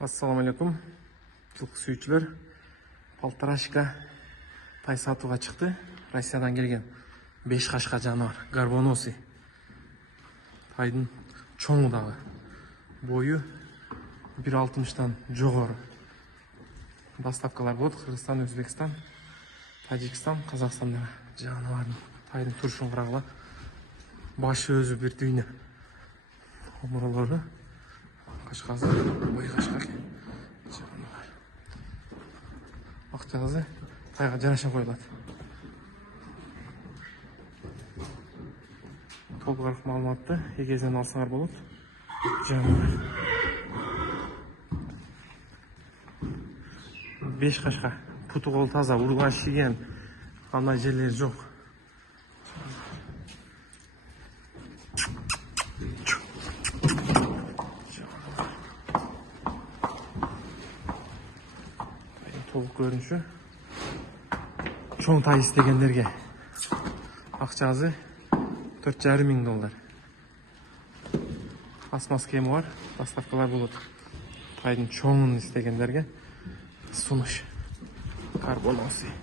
Ассаламу алейкум, жылқы сүйүүчүлөр. Полторашка тай сатууга чыкты. Россиядан келген 5 кашка жаныбар, горбоносый. Тайдын чоңу дагы. Бою 1.60-тан жогору. Доставкалар болот Кыргызстан, Өзбекстан, Тажикстан, Казакстандагы жаныбардын тайдын турушун карагыла. Башы өзү бир дүйнө. Омуролору кашкасы, бой кашка. Акчасы тайга жараша коюлат. Толугураак маалыматты эгезден алсаңар болот. Жаныбар 5 кашка, путу кол таза, урган шиген, андай жерлери жок. Толук көрүнүшү. Чоң тай истегендерге акчасы $4,500. Асмас кеми бар, доставкалар болот. Тайдын чоңун истегендерге сунуш. Горбоносый.